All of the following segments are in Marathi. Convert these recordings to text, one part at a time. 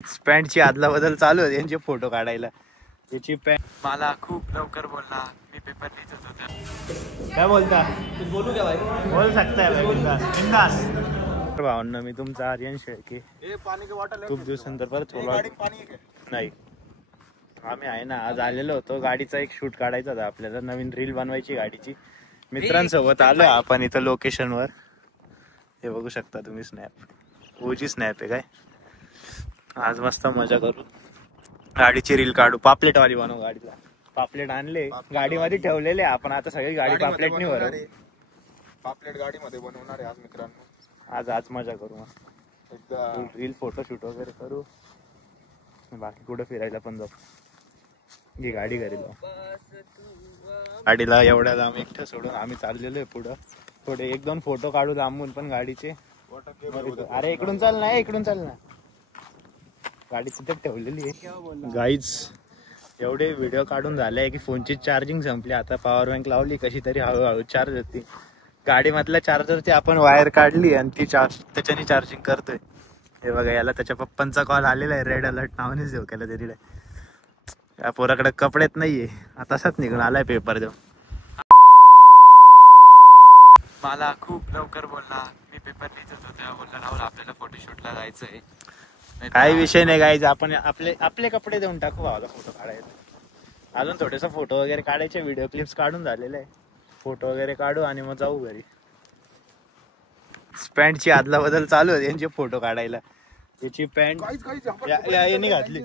पॅन्टची आदला बदल चालू होती यांचे फोटो काढायला. याची पॅन्ट मला खूप लवकर बोलला, मी पेपर लिहित होता. काय बोलता? बोलू क्या भाई? बोल सकता है बिंदास. भावना मी तुमचा आर्यन शेळके. खूप दिवसांतर परत नाही आम्ही आहे ना, आज आलेलो होतो. गाडीचा एक शूट काढायचा होता आपल्याला, नवीन रील बनवायची गाडीची. मित्रांसोबत आलोय आपण इथं लोकेशन वर. हे बघू शकता तुम्ही, स्नॅप ओजी स्नॅप आहे काय. आज मस्त मजा करू, गाडीची रील काढू. पापलेट वाली बनवू गाडीला. पापलेट आणले गाडीमध्ये ठेवलेले आपण. आता सगळी गाडी पापलेटनी भरू. पापलेट गाडीमध्ये बनवणार आहे आज मित्रांनो. आज मजा करू मस्त एकदा. रील फोटोशूट वगैरे करू. बाकी कुठं फिरायला पण जाऊ. ही गाडी घरी जाऊ. गाडीला एवढ्या लांब एकटं सोडून आम्ही चाललेलो आहे पुढं. थोडे 1-2 फोटो काढू लांबून पण गाडीचे. अरे इकडून चाल ना, इकडून चाल ना. गाडी तिथे ठेवलेली आहे. गाईज एवढे व्हिडिओ काढून झाले की फोनची चार्जिंग संपली. आता पॉवर बँक लावली कशी तरी, हळूहळू चार्ज होती. गाडीमधल्या चार्जरची आपण वायर काढली आणि ती त्याच्याने चार्जिंग करतोय. हे बघा, याला त्याच्या पप्पांचा कॉल आलेला आहे. रेड अलर्ट नावानेच देऊ केला तरी. या पोराकडे कपडेच नाहीये, आता तसाच निघून आलाय पेपर देऊ. मला खूप लवकर बोलला, मी पेपर लिहित होतो. बोलला राहुल आपल्याला फोटोशूटला जायचंय. काही विषय नाही गाईज, आपण आपले कपडे देऊन टाकू भावाला फोटो काढायला. अजून थोडेस फोटो वगैरे काढायचे, व्हिडिओ क्लिप्स काढून झालेले आहे. फोटो वगैरे काढू आणि मग जाऊ घरी. पॅन्टची आदला बदल चालू होती यांचे फोटो काढायला. याची पॅन्ट यांनी घातली.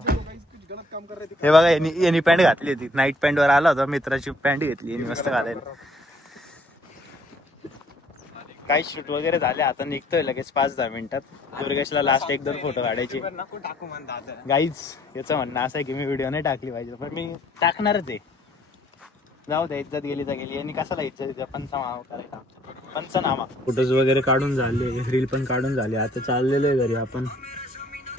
हे बघा, यांनी पॅन्ट घातली होती. नाईट पॅन्ट वर आला होता, मित्राची पॅन्ट घेतली यांनी मस्त घालायला. काही शूट वगैरे झाले, आता निघतोय लगेच 5-10 मिनिटात. दुर्गेशला लास्ट 1-2 फोटो काढायचे. गाईज याचं म्हणणं असं आहे की मी व्हिडिओ नाही टाकली पाहिजे, पण मी टाकणारच आहे. जाऊ द्या, इज्जत गेली तर गेली. आणि कशाला इज्जत, पंचनामा करायचा. पंचनामा. फोटोज वगैरे काढून झाले, रील पण काढून झाले. आता चाललेलो आहे घरी आपण.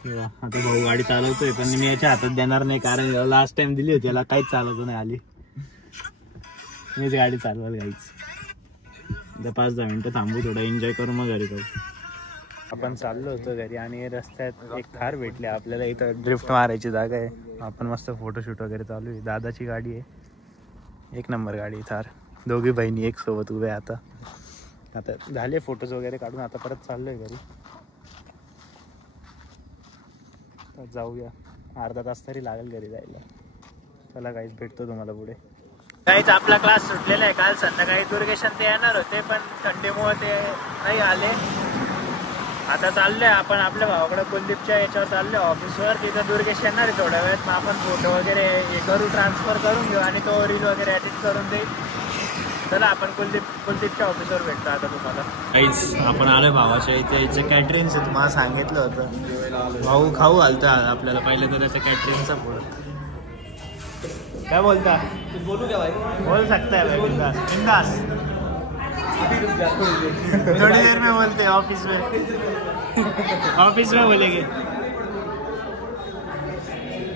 आता भाऊ गाडी चालवतोय, पण मी याच्या हातात देणार नाही, कारण लास्ट टाइम दिली होती याला काहीच चालवतो नाही आली. मीच गाडी चालवाल गाईच. 5-10 मिनिटं थांबू, थोडा एन्जॉय करू, मग घरी जाऊ. आपण चाललो होतो घरी आणि रस्त्यात एक कार भेटली आपल्याला. इथं ड्रिफ्ट मारायची जागा आहे. आपण मस्त फोटोशूट वगैरे चालू आहे. दादाची गाडी आहे, 1 नंबर गाडी थार. दोघी बहिणी एक सोबत उभ्या. आता झाले फोटोज वगैरे काढून, आता परत चाललोय घरी. तर जाऊया, अर्धा तास तरी लागेल घरी जायला. चला काहीच भेटतो तुम्हाला पुढे. काहीच आपला क्लास सुटलेला आहे. काल संध्याकाळी दुर्गेशन ते येणार होते, पण थंडीमुळे ते नाही आले. आता चाललोय आपण आपल्या भावाकडे कुलदीपच्या याच्यावर चाललोय ऑफिसवर. तिथं दुर्गेश येणार आहे थोड्या वेळात. मग आपण फोटो वगैरे हे करू, ट्रान्सफर करून घेऊ आणि तो रील वगैरे एडिट करून देईल. चला आपण कुलदीपच्या ऑफिसवर भेटतो आता तुम्हाला. काहीच आपण आलोय भावाच्या इथे. याचं कॅटरिंगचं तुम्हाला सांगितलं होतं. भाऊ खाऊ घालतो आपल्याला पहिले तर त्याचं कॅटरिंगचा पुढं. क्या बोलता? बोलू क्या भाई? बोल सकता है बिंदास. थोड़ी देर में बोलते ऑफिस में बोलेंगे.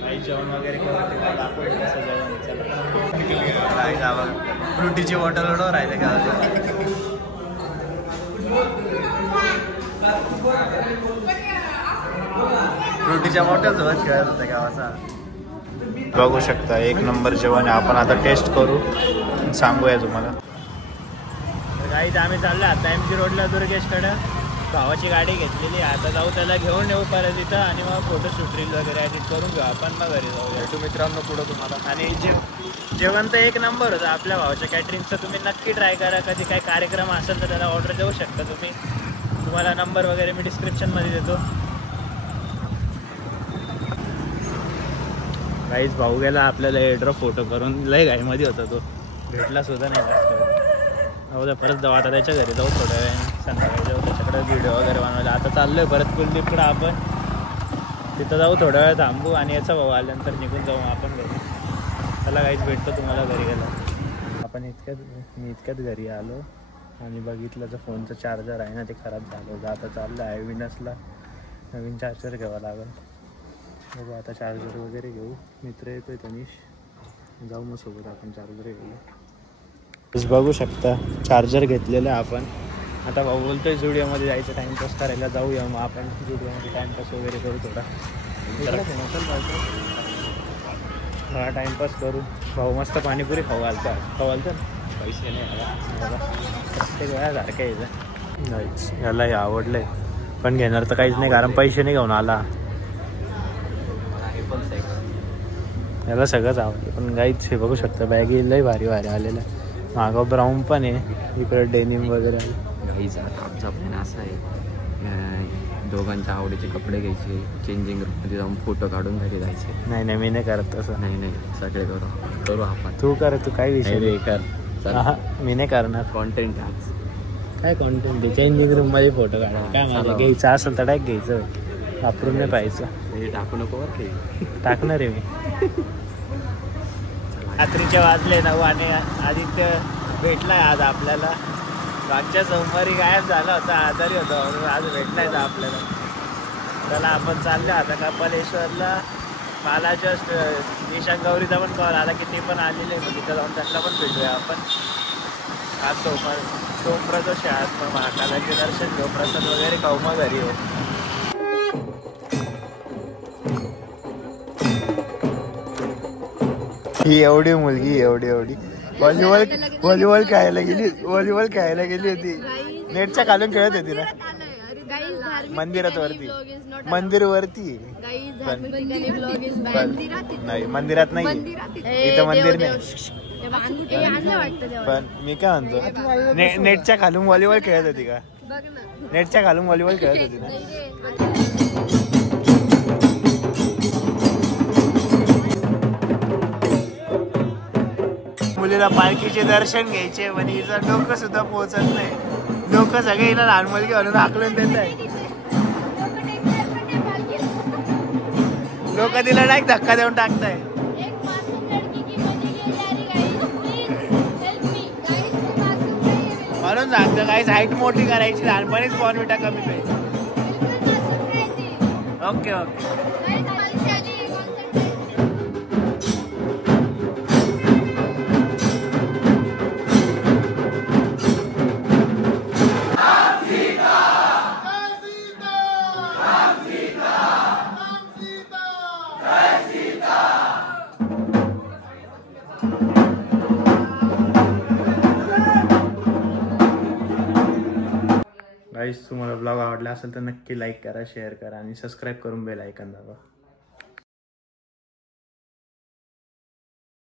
भाई जेवण वगैरे फ्रुटीची बॉटल ओढव राहिले का? फ्रुटीच्या बॉटल सोबत खेळत होता गावाचा. बघू शकता 1 नंबर जेवण आहे. आपण आता टेस्ट करू, सांगूया तुम्हाला. गाईज आम्ही चाललो आता MG रोडला दुर्गेशकडं. भावाची गाडी घेतलेली. आता जाऊ, त्याला घेऊन येऊ परत इथं आणि मग फोटोशूट रील वगैरे एडिट करून घेऊ आपण. मग घरी जाऊ भेटू मित्रांनो पुढं तुम्हाला. आणि जेवण तर 1 नंबर होतं आपल्या भावाच्या कॅटरिंगचं. तुम्ही नक्की ट्राय करा. कधी काही कार्यक्रम असेल तर त्याला ऑर्डर देऊ शकता तुम्ही. तुम्हाला नंबर वगैरे मी डिस्क्रिप्शनमध्ये देतो. गाईज भाऊ गेला आपल्याला एड्रॉप फोटो करून. लय घाईमध्ये होता तो, भेटला सुद्धा नाही. उद्या परत जाऊ. आता त्याच्या घरी जाऊ थोड्या वेळ, संध्याकाळी जाऊ त्याच्याकडे व्हिडिओ वगैरे बनवायला. आता चाललोय परत कुलदीपकडं आपण. तिथं जाऊ, थोड्या वेळ थांबू आणि याचा भाऊ आल्यानंतर निघून जाऊ आपण घरी. त्याला काहीच भेटतो तुम्हाला घरी गेला. आपण मी इतक्यात घरी आलो आणि बघितलं तर फोनचं चार्जर आहे ना ते खराब झालं होतं. आता चाललं आहे विनसला नवीन चार्जर घ्यावा लागेल. बघू आता चार्जर वगैरे घेऊ. मित्र येतोय तनिष, जाऊ मग सोबत आपण चार्जर घेऊ. बघू शकता चार्जर घेतलेलं आहे आपण. आता भाऊ बोलतोय स्टुडिओमध्ये जायचं टाइमपास करायला. जाऊया मग आपण स्टुडिओमध्ये टाइमपास वगैरे करू थोडा. थोडा टाइमपास करू. भाऊ मस्त पाणीपुरी खाऊ घालतो ना. पैसे नाही प्रत्येक वेळा सारखं यायचं नाहीच. याला हे आवडलंय पण घेणार तर काहीच नाही कारण पैसे नाही घेऊन आला. याला सगळंच आवडतं पण गाईच हे बघू शकता बॅगी लय भारी भारी आलेलं आहे. मागं ब्राऊन पण आहे, इकडे डेनिम वगैरे आहे. गाईचा आमचा प्लॅन असा आहे दोघांच्या आवडीचे कपडे घ्यायचे, चेंजिंग रूममध्ये जाऊन फोटो काढून घरी जायचे. नाही मी नाही करत तसं. नाही सगळे करू आपण. तू कर, तू काय विषय नाही कर. मी नाही करणार. कॉन्टेंट आज काय कॉन्टेंट आहे? चेंजिंग रूम मध्ये फोटो काढायला काय मला घ्यायचं असेल तर डायरेक्ट घ्यायचं, वापरून नाही पाहायचं. हे टाकू नको बरं. टाकणार आहे मी. रात्रीचे वाजले 9 आणि आदित्य भेटलाय आज आपल्याला. मागच्या सोमवारी गायब झाला होता, आजारी होता म्हणून आज भेटलाय आपल्याला. त्याला आपण चाललो आता कपालेश्वरला. मला जस्ट निशांत गौरीचा पण कॉल आला की ते पण आलेले आहे, तिथं जाऊन त्यांना पण भेटूया आपण. आज सोमप्रदोष आहे, आज मग महाकालाचे दर्शन घेऊ, प्रसाद वगैरे खाऊ मग घरी हो. ही एवढी मुलगी एवढी व्हॉलीबॉल खेळायला गेली होती. नेटच्या खालून खेळत होती ना मंदिर वरती. नाही मंदिरात नाही, इथं मंदिर नाही. पण मी काय म्हणतो नेटच्या खालून व्हॉलीबॉल खेळत होती का? नेटच्या खालून व्हॉलीबॉल खेळत होती ना. मुलीला पालखीचे दर्शन घ्यायचे पण हिचं डोकं सुद्धा पोहोचत नाही. लोक सगळे हिला लहान मुलगी म्हणून आकलून देत आहे. लोक तिला डायरेक्ट धक्का देऊन टाकताय. म्हणून सांगतो काहीच हाईट मोठी करायची, लहानपणीच बॉर्नव्हिटा कमी प्यायची. ओके गाईस, तुम्हाला ब्लॉग आवडला असेल तर नक्की लाईक करा, शेअर करा आणि सबस्क्राईब करून बेल आयकॉन दाबा.